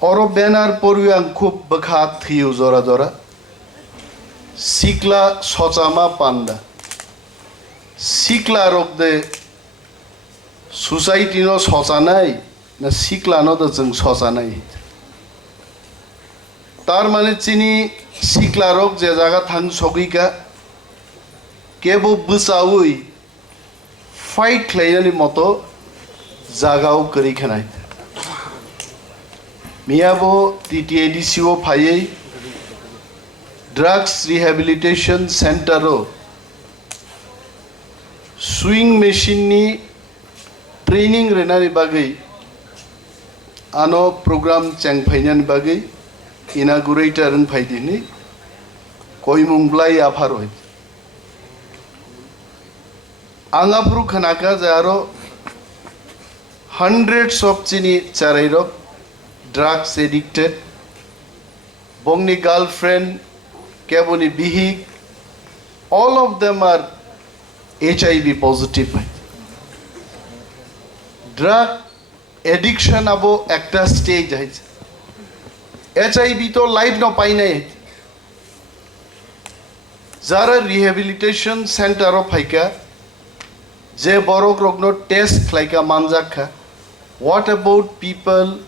Oro benar poru ang khub bakhat thiu zora zora. Sikla sochama panda. Sikla rok de society no sochanai na sikla no da jeng sochanai. Tar mane chini sikla rok je jaga thang sogika kebo busaui fight khlainani moto jagao kari khanai. Miyabo TTADCO phayei drugs rehabilitation center ro Chwng machine ni training renani bagai ano program chang phainan bagai inaugurator ang phaidini koimung blai apharoi angapru khanaka jaro hundreds of chini charairo drugs addicted bongni girlfriend keboni bihik all of them are HIV positive drug addiction abo ekta stage hoyছে HIV to life no pai nai jara rehabilitation center of haika je borok rogno test laika manjakha what about people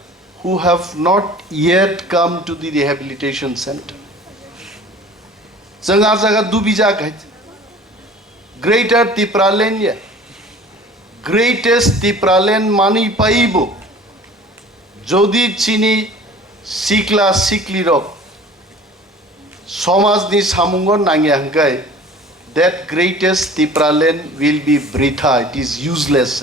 who have not yet come to the rehabilitation center janga jaga dubija gai greater tipralenya greatest tipralen mani paibo jodi chini sikla sikli rok somaj ni samungo nangi hangai that greatest tipralen will be britha it is useless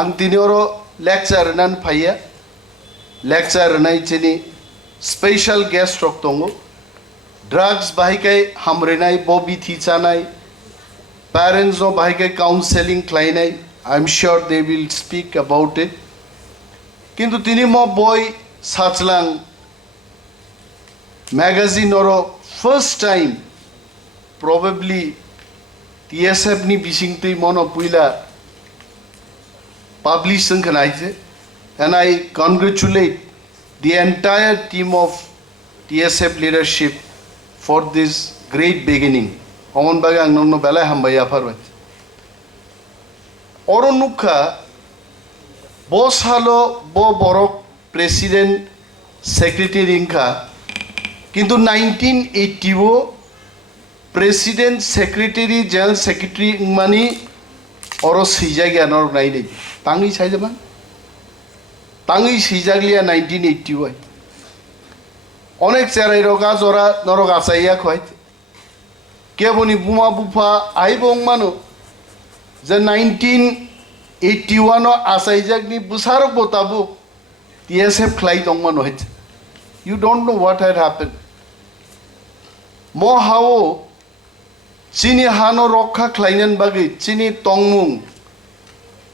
ang tinoro lecture nan phaya lecture nai chini special guest rok tongo drugs bahikai hamrenai bobi thichanai parents no bahikai counseling khlainai I'm sure they will speak about it kintu tini mo boy sachlang magazine oro first time probably TSF ni bising tui mono puila publishing khanaiche and I congratulate the entire team of TSF leadership for this great beginning on bagang no bela hambaya farwat orunukha bosalo bo borok president secretary inka kintu 1980 president secretary general secretary mani oro sijai ganor nai dei tangi saijaman tangi sijaglia 1980 অনেক চেরাই রোগা জোড়া নরক আচাইয়া খোয়াইত কেবনি বুমা বুফা আইবং মানো যে 1981 আচাইজাকনি বুসার বোতাবু TSF খ্লাই দংমান হইছে you don't know what had happened mo hao chini hano rokha khlainen bagi chini tongmung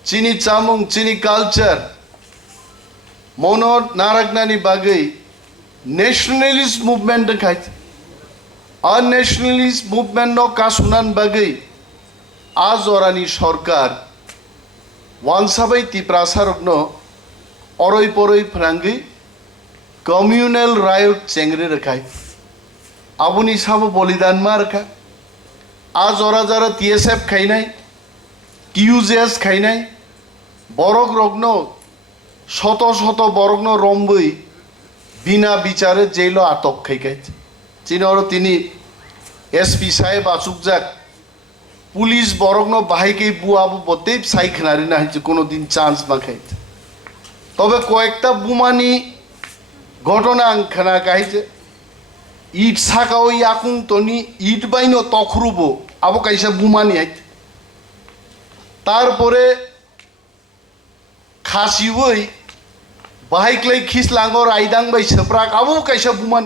chini chamung chini culture mono naragnani bagi nationalist movement dekhait R nationalist movement no kasunan bagai azorani sarkar wansabai tiprasarogno oroi poroi frangi communal riot chengre rakhai abuni sabo bolidan marka azora jara TSF khainai TUJS khainai borok rogno শত শত বরগ্ন রম্বই বিনা বিচারে jello আটক খাইছে চিনর তিনি SP সাহেব আসুকজাক police বরগ্ন বাহিকে বুয়াবু বতেই সাইখনারি না হইছে কোনোদিন চান্স না খাইছে তবে কয়েকটা বুমানি ঘটনা আংখানা গাইছে ইট সাকাও ইয়াকুং তনি ইট বাইনো তখরুবো আবো কাইসা বুমানি আইছে তারপরে খাসিবই বাহিকলাই খিসলাঙ্গর আইদাং বাই সেপ্রাক আবো কাইসা বুমান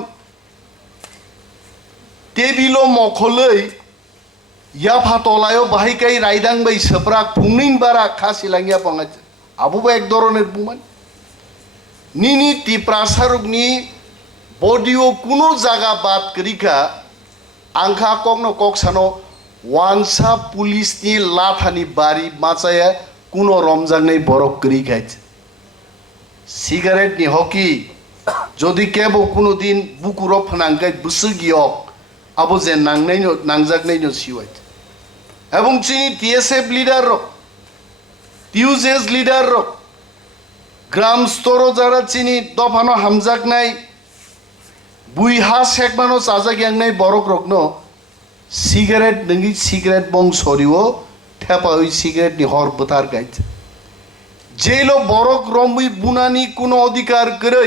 টেবিলো মখলৈ ইয়া ফাতলায়ও বাহিকাই রাইদাং বাই সেপ্রাক ফুংনিং বারা খাসিলাঙ্গিয়া পাঙ্গাছে আবো এক ধরনের বুমান নিনি তিপ্রাসারুকনি বডিও কোনো জায়গা বাদ করিকা আংখা ককনো ককসানো ওয়ানসা পুলিশনি লাথানি বাড়ি মাচায়া কোনো রমজাং নাই বরক করি খাইছে সিগারেট নি হকি যদি কেবো কোনো দিন বুকুর ফনাঙ্গাই বুসুগিয়ক আবো যে নাংজাকনাই সিওয়াইত এবং চিনি টিএসএফ লিডার রক টিউজেস লিডার রক গ্রাম স্তর যারা চিনি দফানো হামজাক নাই বুই হা শেখমানো চাজা গ্যাং নাই বরক রকন সিগারেট নঙ্গি সিগারেট বং সরিও থেপা ওই সিগারেট নি হর বতার গাইছে যেলো বরক রমুই বুনানি কোনো অধিকার করে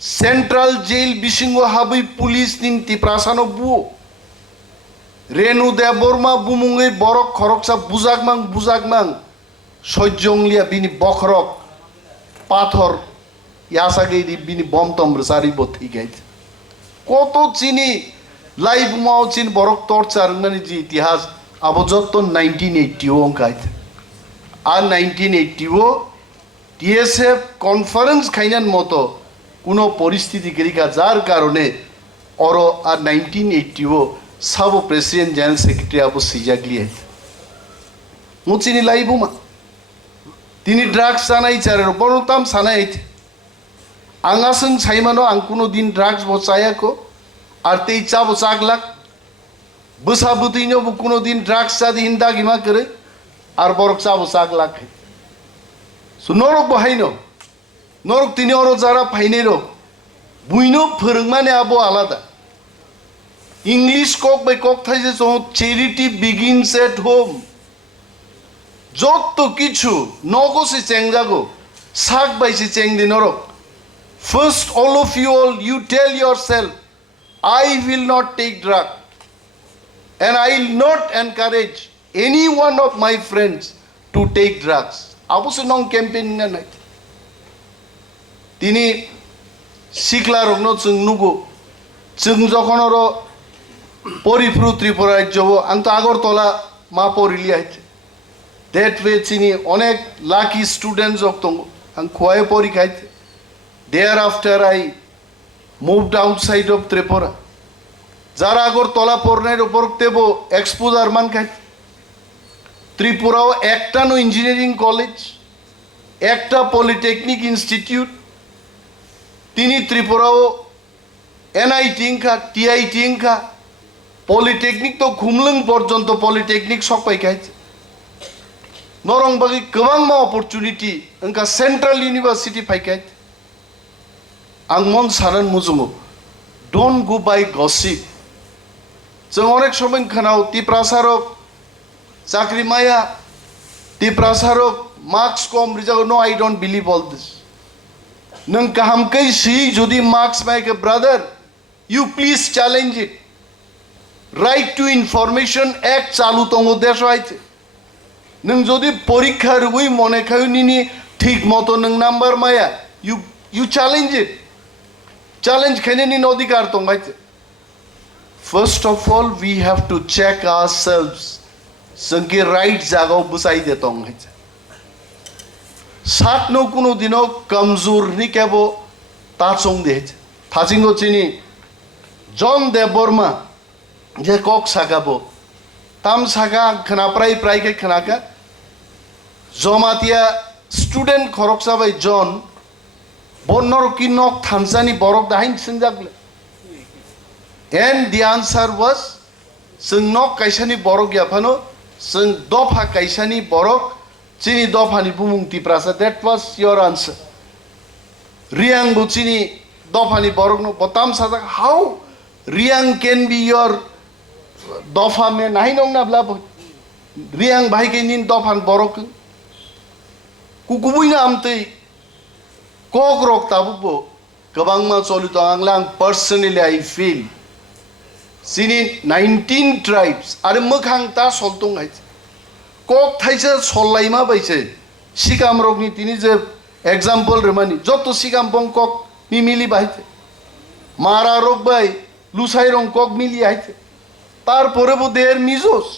সেন্ট্রাল জেল বিশিঙ্গ হাবই পুলিশ নিন তিপ্রাসানো বুও রেনু দেববর্মা বুমুঙ্গই বরক খরকসা বুজাকমাং সহ্যংলিয়া বিনি বখরক পাথর ইয়াসাগে বিনি বমতম সারি বথি গাইছে কত চিনি লাইভ মাও চিন বরক টর্চার মানে যে ইতিহাস আবজত 1980 অঙ্কাইছে আর 1980 টিএসএফ কনফারেন্স খাইনান মতো কোনো পরিস্থিতি গেরিকা যার কারণে অর আর 1980 সাব প্রেসিডেন্ট জেনারেল সেক্রেটারি আবু সিজাগলি মুচিনি লাইবুমা তিনি ড্রাগস জানাই চারের বড়তাম সানাই আঙাসং সাইমানো আং কোনো দিন ড্রাগস বচায়াকো আর তেই চাবো চাগলাক বসা বুতিনো কোনো দিন ড্রাগস চাদি হিন্দা গিমা করে আর বরক চাবো চাগলাক নরক বহাইনো নরক তিনি অর যারা ফাইনেরো বুইনো ফোরংমানে আবো আলাদা ইংলিশ কক বাই কক থাইছে চ্যারিটি বিগিনস এট হোম যত কিছু নগসে চেংজাগো সাক বাইছে চেং দি নরক first of all you tell yourself I will not take drug and I will not encourage any one of my friends to take drugs abuse nong campaign na nai tini sikla rogno chung nugo chung jokhon oro পরিফ্রু ত্রিপুরা রাজ্য আং তো আগরতলা মা পড়িলি আইছে that way চিনি অনেক lucky students অক্তং আং খোয়াই পরীক্ষাইতে there after I moved outside of Tripura যারা আগরতলা পড়নের উপর তেব এক্সপোজার মান খাইতে ত্রিপুরাও একটা নো ইঞ্জিনিয়ারিং কলেজ একটা পলিটেকনিক ইনস্টিটিউট তিনি ত্রিপুরাও এনআইটি খা টিআইটি খা পলিটেকনিক তো খুমলং পর্যন্ত পলিটেকনিক সব পাইকাইছে নরংবাগি Kwbangma অপরচুনিটি এনকা সেন্ট্রাল ইউনিভার্সিটি পাইকাইছে আং মন সারান মুজুমু ডোন্ট গো বাই গসিপ जों অনেক সময় খানাও তিপ্রাসারক চাকরি মায়া তিপ্রাসারক মার্কস কম result no I don't believe all this নং কাহামकै সি যদি মার্কস মাইকে brother you please challenge it right to information act চালু তঙ্গ দেশ হয়েছে নং যদি পরীক্ষার ওই মনে খাই নিনি ঠিক মতো নং নাম্বার মায়া ইউ চ্যালেঞ্জ ইট চ্যালেঞ্জ খাইনে নিন অধিকার তঙ্গাইছে first of all we have to check ourselves जोंके राइट जागाव बुसाई दे तंगाइছে सात नो कोनो दिनो कमजोर नि केबो ताचों देছে थाजिंगो चिनी जन देबबर्मा जे कक सागाबो ताम सागा खनाप्राय प्राय के खनाका जमातिया स्टूडेंट खरक साबाय जन बन्नर कि नक थानसानि बरक दाहिन सिंजागले एंड द आंसर वाज जों नक काइसानि बरक याफानो जों दफा काइसानि बरक चिनी दफानि बुमुंति प्रासा that was your answer Reang बुचिनी दफानि बरक नो बताम साजा how Reang can be your दफा में नहीं नंग ना ब्ला रियांग भाई के निन दफान बरक कुकुबुइना आमते कोक रोक ताबुबो Kwbangma चलितो आंगलां पर्सनली आई फील सिनी 19 ट्राइब्स आरो मोखां ता सलतों हाइছে কক थाइसे सल्लाइमा बाइसे सिगाम रगनि तिनि जे एग्जाम्पल रेमानि जत सिगाम बंकक मिमिलि बाइছে मारा रग बाय लुसाइ रंग कक मिलि हाइছে तारपरे बो देर मिजोस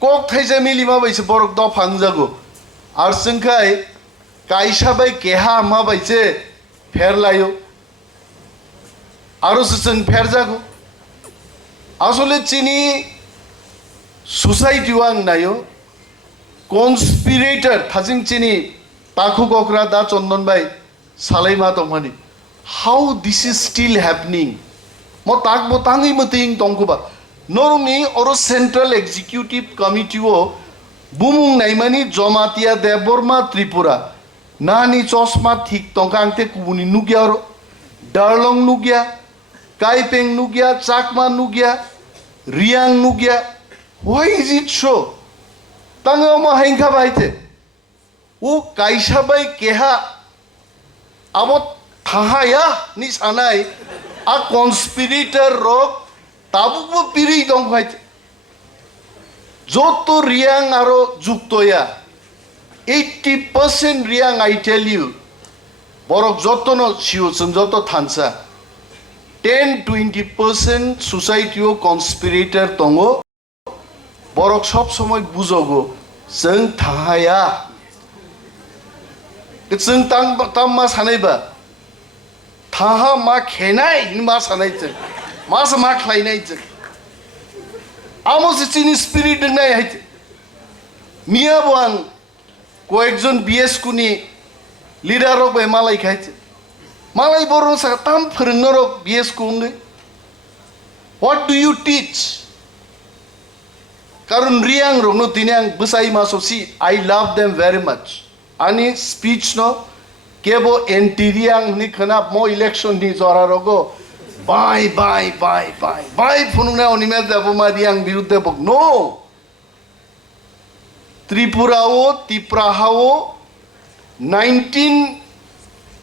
কক थाइसे मिलिमा बाइसे बरक द फांगजागो आर जोंखाय काइसा बाय केहा मा बाइसे फेरलायो आरो जों फेरजागो আসলে চিনি সোসাইটি ওয়াং নাইও কনস্পিরেটর থাজিং চিনি ताखु गग्रा दा चंदन भाई सालाइमा दंमानि how this is still happening mo tak bo tangi meting tongkuba norni oro central executive committee o bumung naimani jomatia deborma tripura nani chosma thik tongkangte kubuni nugya oro darlong nugya kaipeng nugya chakma nugya riang nugya why is it so tango mo haingka baite o kaisa bai keha abot thahaya ni sanai a conspirator rok tabubo piri dong bhaite joto riang aro juktoya 80% riang I tell you borok jotono siu joto thansa 10-20% society o conspirator tongo borok sob somoy bujogo jeng thahaya jeng tam ma sanaiba थाहा मा खेनाय मा सानायजों मा मा ख्लायनायजों आमोस चिनि spirit दंनाय हायते मिया बां कयेकजन BS कुनि lidar रक बे मालाय खायते मालाय बरो सा ताम फोरोंनो रक बीएस कुंगे व्हाट डू यू टीच कारण रियां रनो तिने आं बसाई मासोसी I love them very much आनी स्पीच नो केबो एंटीरियां नि खना मो इलेक्शन नि जरा रगो bye bye bye bye bye फुनुना अनिमे देबो मारियां बिरुद्धे बक नो त्रिपुराओ तिप्राहाओ 19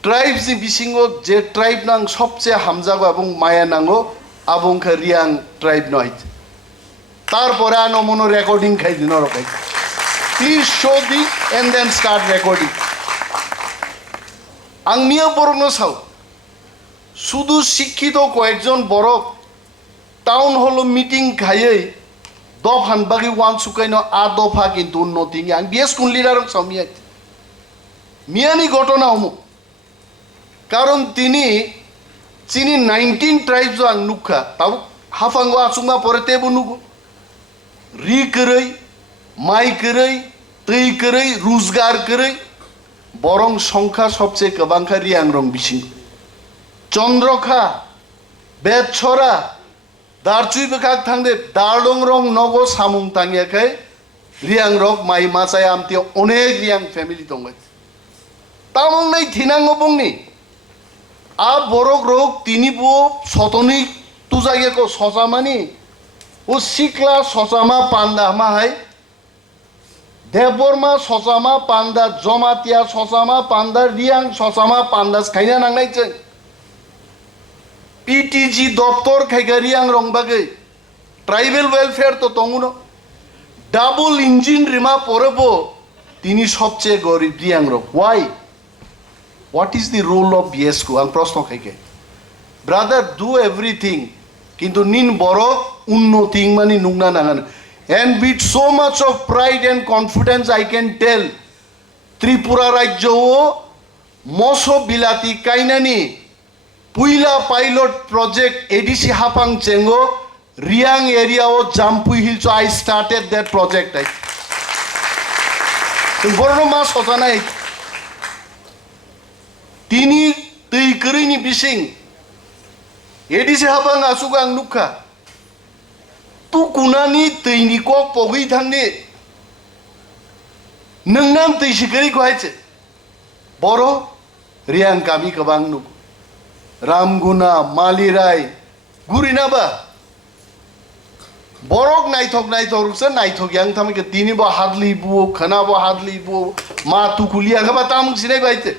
ट्राइब्स नि बिसिंगो जे ट्राइब नां सबसे हामजागो এবং माया नांगो आबुं खरियां ट्राइब नयत तारपरे आनो मनो रेकर्डिं खाइ दिनो रकाय please show the and then start recording आं मिया बरनो साव शुधु शिक्षित कयेकजन बरक टाउन हल मीटिंग खायै दफान बागै वान सुकाइनो आ दफा किन्तु उन्नति आं बिएस कुन लिडार समिया मियानि घटना हमु कारण तिनी चिनि 19 ट्राइब्स आं नुखा ताबु हाफांगो आसुंगा परेतेबो नुगु रि करै माइ करै तै करै रोजगार करै बरं संख्या सबसे गोबांखा रियां रं बिसिं चंद्रखा बेतछरा दारचुइ बेखाक थांदे दारलं रं नगो सामुं तांगियाखै रियां रक माइ माचाय आमते अनेक रियां फेमिली दंगाय तामं नै थिनांगो बुंनि आ बरक रक तिनिबो सतनि तुजागेको ससामानि ओ सिक्ला ससामा पान्दा माहाय देबरमा ससामा पान्दा जमातिया ससामा पान्दा रियां ससामा पान्दास खायना नांनायजों पीटीजी दफ्तर खायगा रियां रंबागै ट्राइबल वेलफेयर तो तंगुनो डाबल इंजिन रिमा परेबो तिनी सबसे गरीब रियां रक why what is the role of BS को आं प्रश्न खायगे ब्रादर डू एवरीथिंग किंतु निन बरक उन्नति मानि नुंगना नांगानो And with so much of pride and confidence, I can tell Tripura Rajyo Moso Bilati Kainani Puila pilot project ADC Hapang Chengo Riang area o Jampui Hill. So I started that project. Borno mas hotana Tini Tikarini Bishing ADC Hapang Asugang Nuka तू कुनानी तैनी को पोगी थांने नंगनाम तैसिकरी कोहायचे बरो रियां कामी कबांग नुक रामगुना मालिराय गुरिनाबा बरक नायथक रुकसा नायथक yang थामे के तिनी बो हादली बो खना बो हादली बो मा तू कुलिया खबा ताम सिनाय बायते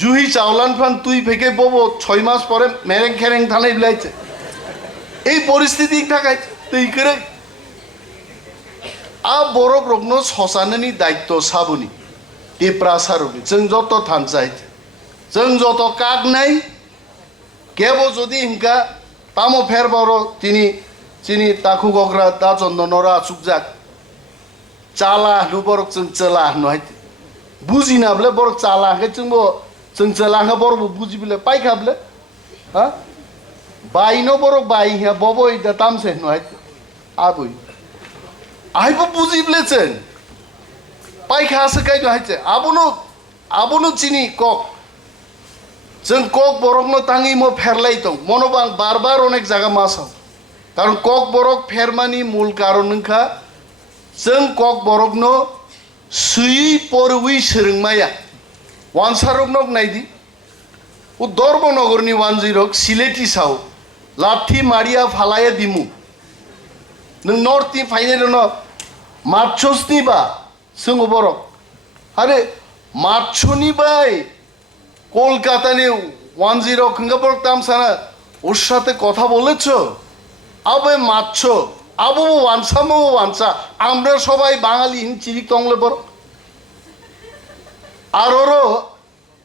जुही चावलान फान तुई फेके बोबो 6 मास परे मेरें खेरें थानाय बिलायचे এই পরিস্থিতি থাকায় তৈ করে आ बरक रकनो ससाननि दायित्व साबुनि टेप्रा सारुनि जों जत थानसाय जों जत कागनाय केबो जदि हिंका तामो फेर बरो तिनी चिनि ताखु गग्रा ता चन्दनरा सुकजाक चाला नु बरक जों चला नय बुजिनाबले बरक चाला के जोंबो जों चला के बरक बुजिबले पाइखाबले हा बाइनो बरक बाइ हे बबो इदा तामसे नय आबुइ आइबो बुजिबले जों পাইখা আছে কাইনো হাইছে আবনো চিনি কক जों কক বরকনো তাঙি মো ফেরলাই দं মনোবাं বারবার অনেক জায়গা মাসাव কারণ কক বরক ফেরমানি মূল কারণ নोंखा जों কক বরকনো সুই পরউই সরংমায়া ওয়ানসারকনক নাইদি ও ধর্মনগরনি 10 সিলেটি সাও লাঠি মারিয়া ফালায়া দিমু नों नर्थनि फाइनेल न मार्चसनि बा जों बरक आरे मार्चनि बाय কলকাতানি 10 खंगाबरक तामसाना ওর সাথে কথা বলেছো আবে মারছো আবু ওয়ানসামো ওয়ানসা আমরা সবাই বাঙালি চিরিক তংলে বড় আর ওরও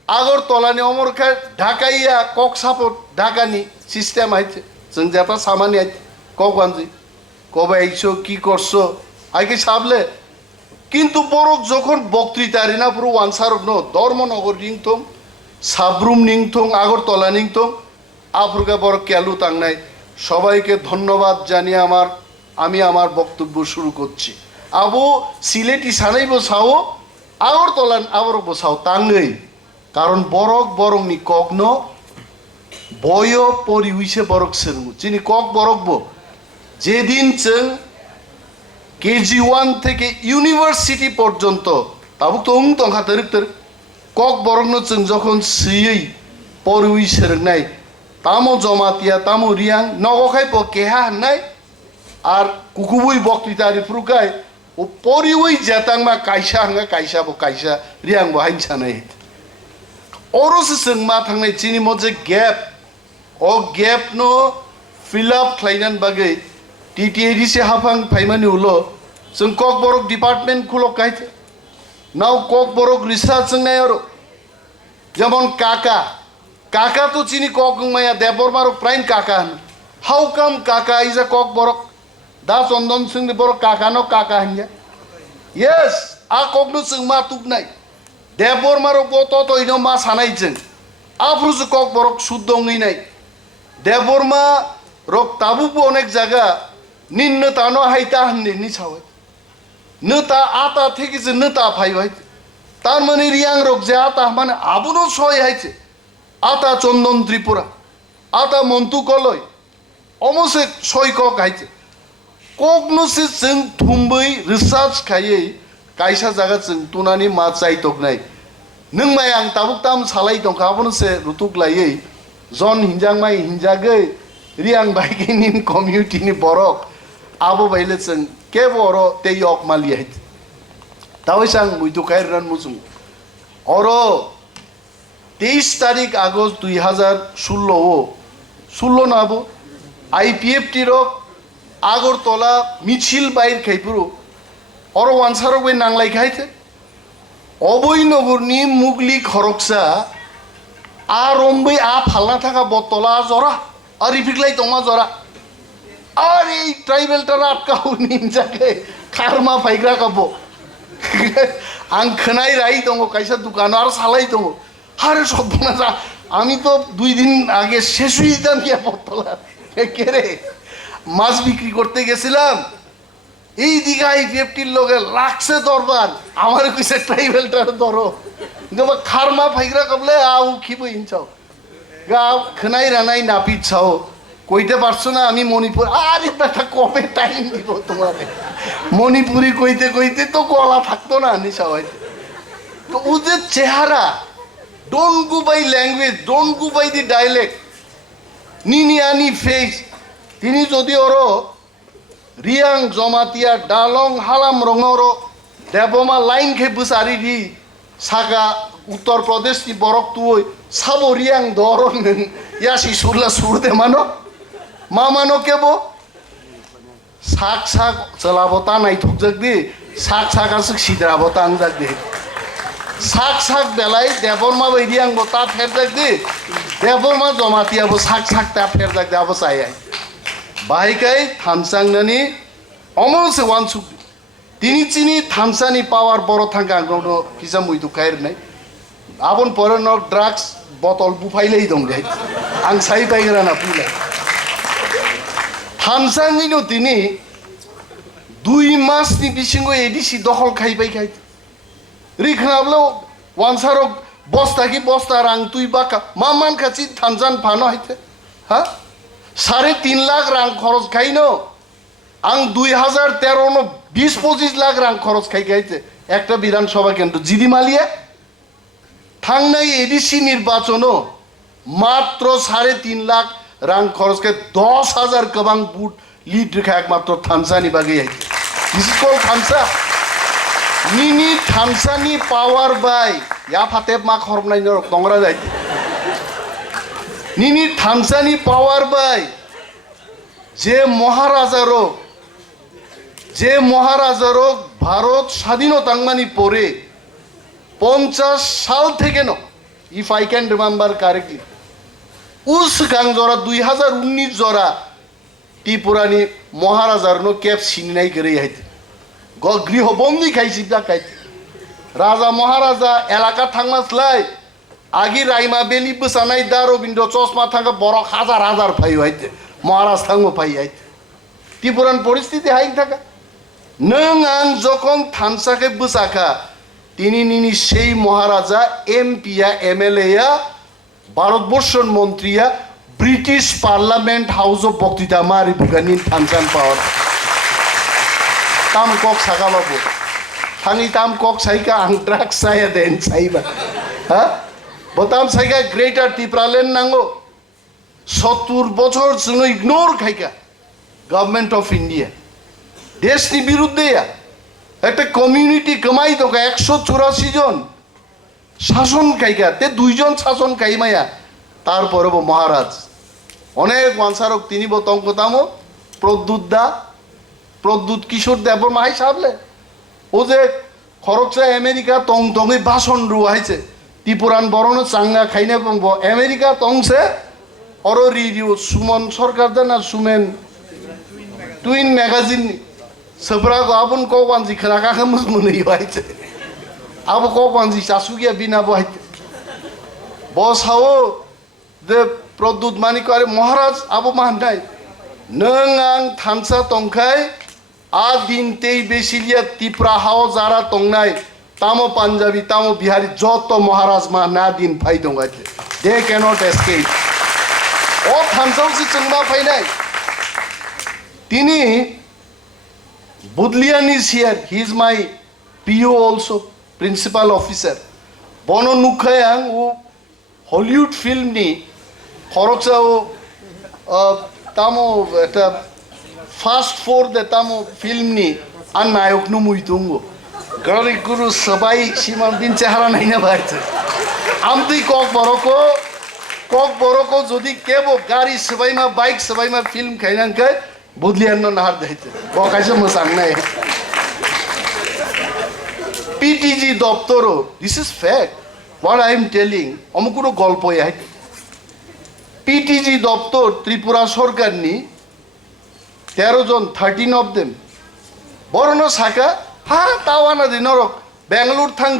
আগরতলানি অমরখা ঢাকাইয়া কক সাপোর্ট ঢাকানি সিস্টেম আইছে जों যেটা সামানি আইছে কক ওয়ানজি কবে আইছো কি করছো আইকে সাবলে কিন্তু বরক যখন বক্তৃতারি না পুরো ওয়ানসারক ন ধর্মনগর রিংথং সাবরুম নিংথং আগরতলা নিংথং আফ্রিকা বড় ক্যালু তাংনাই সবাইকে ধন্যবাদ জানিয়ে আমি আমার বক্তব্য শুরু করছি আবু সিলেটি সানাইব সাও আগরতলা আবার বসাও তাঙ্গই কারণ বরক বরংনি কগ্ন বয় পরি উইসে বরক সেরমু চিনি কক বরকবো যেদিন जों কেজি 1 থেকে ইউনিভার্সিটি পর্যন্ত তাবুক তো তংখা তরিক তরিক কক বরংনো जों যখন সিই পরউই সেরংনাই তামো জমাতিয়া তামো রিয়াং নগখাই প কেহা নাই আর কুকুবুই বক্তৃতারি ফ্রুকাই ও পরিউই জেতাংমা কাইসা হাঙ্গা কাইসা বো কাইসা রিয়াং বো হাইনসা নাই অরস जों मा थांनाय चिनि मजे गैप ओ गैप नो फिल अप खालायनान बागै टीटीएडीसी हाफां फाइमानि उलो जों কক बरक डिपार्टमेंट खुलक गाइथे नाव কক बरक रिसार्च जों नायरो যেমন কাকা কাকা তো চিনি কক মায়া দেববর্মার প্রাইম কাকা হাউ কাম কাকা ইজ আ কক বরক দা চন্দন সিং বরক কাকা নো কাকা হানিয়া ইয়েস আ কক নো जों मा তুক নাই দেববর্মার তো তো ইনো মা সানাই जों আফরুজ কক বরক শুদ্ধংই নাই দেববর্মা রক তাবুবো অনেক জায়গা নিন্ন তানো হাইতা হান্নে নিছাওয় নতা আতা থেকে যে নতা ফাইবাই তার মানে রিয়াং রক যে আতা মানে আবুনো ছয় হাইছে আতা চন্দন ত্রিপুরা আতা মন্তু কলয় অমসে ছয় কক হাইছে ককনসে जों थुम्बै रिसार्च खायै कायसा जागा जों तुनानि मा चाइतक नाय नों माय आं ताबुक ताम सालाय दंखा आबनसे रुतुक लायै जन हिंजां माय हिंजागै रियां बाइकिनि कमिउनिटिनि बरक आबो बाइले जों के बरो ते यक मालियै तावैसां मुइतु खायरान मुसुं अरो 23 तारिख আগস্ট 2016 নাবো আইপিএফটি রক আগরতলা মিছিল বাইর খাইপুরো অর ওয়ানসারক বই নাংলাই খাইতে অবৈ নগরনি মুগলি খরকসা আর অম্বই আ ফালনা থাকা বতলা জরা আর রিফিকলাই তোমা জরা আর এই ট্রাইবেলটার আটকাও নিমজাকে খারমা ফাইগ্রা কাবো आं खोनाय राय दङ कायसा दुकान আর সালাই दङ আরে সর্বনাশা আমি তো 2 দিন আগে শেষ হয়ে যেতাম কি বতলা কে রে মাছ বিক্রি করতে গেছিলাম এই দিঘায় 50 লোকে লাগছে দরবার আমার কইছে ট্রাইবেলটার ধরো গবা খারমা ফাইগ্রা কবলে আউ খিবো ইনছাও গাও খনাই রানাই নাপিছাও কইতে পারছো না আমি মণিপুর আরে বেটা কবে টাইম দিব তোমারে মণিপুরি কইতে কইতে তো গলা থাকতো না নিশা হইতে তো ওদের চেহারা don't go by language don't go by the dialect নিনিয়ানি ফেস তিনি যদি ওরো রিয়াং জমাতিয়া ডালং হালাম রঙরো দেবমা লাইন খে বুসারি দি সাকা উত্তর প্রদেশ নি বরক তুই সাবো রিয়াং দরন ইয়াসি সুরলা সুরতে মানো मा मानो केबो साक साक चलाबोता नाय थुकजक दि साक साकासो सिद्राबोता आंजाक दि साक साक बेलाय देबरमा बायदि आं बता फेरजाक दि देबरमा जमातियाबो साक साक ता फेरजाक दाबो साय बाहायकाय थानसांनानि अमरसे वानसुक तिनि चिनि थानसानि पावार बरो थांगा आंनो किसा मुइदु खायर नाय आबन परन ड्राग्स बटल बुफाइलै दं दे आं साइ बायग्राना फुलाय थानसांनिनो तिनि 2 मासनि बिसिङो एडिसि दखल खाइबाय खाय रिखनाबलो वानसारक बस्ता की बस्ता रां तुई बाका मामान खाची थानजान फानो हाइते हा 3.5 लाख रां खरच खाइनो आं 2013 नो 20-25 लाख रां खरच खाइ गाइते একটা বিধানসভা কেন্দ্র জিদিমালিয়া থাংনাই এডিসি নির্বাচনও মাত্র 3.5 লাখ রাং খরচ করে 10,000 কবাং বুট লিড রেখা একমাত্র থানসানি বাগে আইছে this is call থানসা Nini থানসানি power by ইয়া ফাতে মা খরমনাই দংরা যাইতে নিনি থানসানি পাওয়ার বাই যে মহারাজারও ভারত স্বাধীনতাংমানি পরে 50 সাল থেকে ন if I can remember correctly উস গাং জরা 2019 জরা ত্রিপুরানি মহারাজার নো ক্যাপ সিনাই করে হাইতে গৃহবন্দী খাইছি খাইতে রাজা মহারাজা এলাকা থাকমাসলাই আগি রাইমা বেলি বসানাই দা রবীন্দ্র চশমা থাকা বড় হাজার হাজার ফাই হাইতে মহারাজ থাকবো ফাই হাইতে ত্রিপুরান পরিস্থিতি হাই থাকা नों आं जखन थानसाके बसाखा তিনি নিনি সেই মহারাজা এমপিয়া এমএলএয়া ভারতবর্ষের মন্ত্রীয়া ব্রিটিশ পার্লামেন্ট হাউস অফ বক্তৃতা মারি বুগানি থানসান পাওয়ার তাম কক সাকাবাবো থাঙি তাম কক সাইকা আং ড্রাগ সায়া দেন সাইবা হ্যাঁ বতাম সাইকা গ্রেটার ত্রিপুরালেন নাঙ্গো 70 বছর জন্য ইগনোর খাইকা গভর্নমেন্ট অফ ইন্ডিয়া দেশনি বিরুদ্ধে একটা কমিউনিটি কমাই তো 184 জন শাসন খাইকা তে 2 জন শাসন খাইমায়া তারপরে মহারাজ অনেক ওয়ানসারক তিনি বতঙ্কতামো প্রদ্যুৎ কিশোর দেব মাই সাবলে ও যে খরচা আমেরিকা তং তংই ভাষণ রুয়াইছে ত্রিপুরান বরণ চাঙ্গা খাইনে আমেরিকা তংসে অর রিডিও সুমন সরকার দেন আর Sumen twin magazine Sebra ko abun ko wanji kharaka khamus muni waite. Abu ko wanji sasugia bina waite. Boss hao de produt mani ko are Maharaj abu mahandai. Nengang Thansa tongkai a din tei besilia Tripura hao jara tongnai tamo Punjabi tamo Bihari joto Maharaj ma na din phai tongaite. They cannot escape. O Thansa si chungba phai nai. Tini Budlian is here. He is my PO also, principal officer. Bono Nukhayang, who Hollywood film ni, Horoksa tamo fast forward the tamo film ni, an nayok no muitungo. Gari guru sabai siman bin chehara nahi na bhaite. Amti kok boroko jodi kebo gari sabai ma bike sabai ma film khainan kai. বুদলিয়ান নাহার দেইতে বকাইছে মসাং নাই PTG দপ্তর this is fact what I am telling অমুকুনো গল্প আই পিটিজি দপ্তর ত্রিপুরা সরকার নি 13 জন 13 অফ দেম বড়নো শাখা হ্যাঁ তাওয়ানা দিনরক বেঙ্গালুর থাং